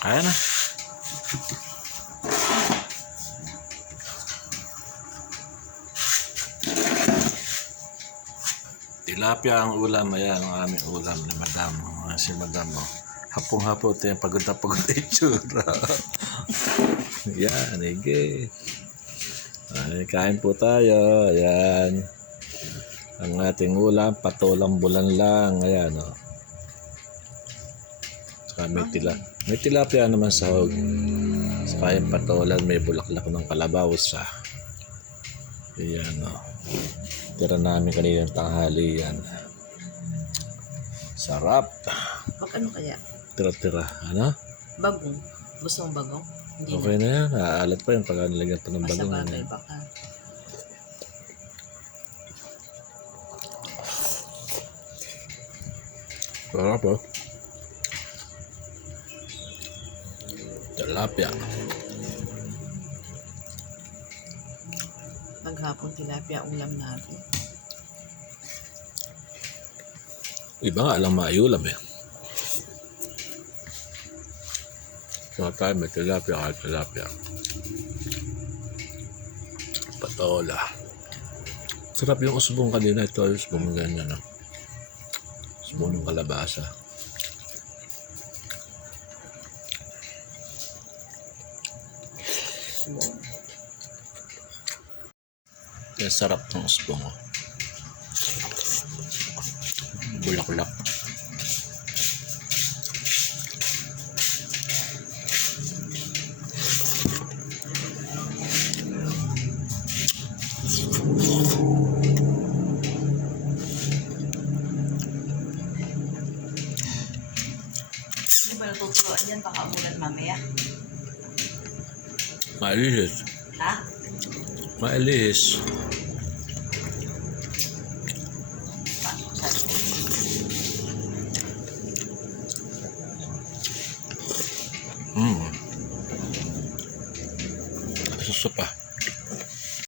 Kaya na. Tilapia ang ulam. Ayan ang aming ulam ni Madam. Si Madam. Oh. Hapong-hapo ito yung pagod na pagod na itsura. Yan, hige. Ay, kain po tayo. Ayan. Ang ating ulam, patolang bulan lang. Ayan, o. Oh. Saka may tilapia naman sa hog. Saka yung patolan, may bulaklak ng kalabaw. Ayan, o. Oh. Tira namin kaninang tanghali yan. Sarap. Bak ano kaya? Tira-tira. Ano? Bagong. Gusto mong bagong? Hindi Okay na yan. Aalat pa yung pag nilagyan pa ng Basta bagong. bagay baka. Sarap po. Tilapia. Maghapon tilapia ulam natin. Iba nga alam maayulam eh. Mga tayo may tilapia kahit tilapia. Patola. Sarap yung usbong kanina. Ito yung usbong ganyan. No? Usbong ng kalabasa. Kaya sarap ng usbong. Oh. Bulaklak. Hindi ba natuturoan yan? Baka umulan mamaya. Mailihis. Ha? Mailihis. Susupa.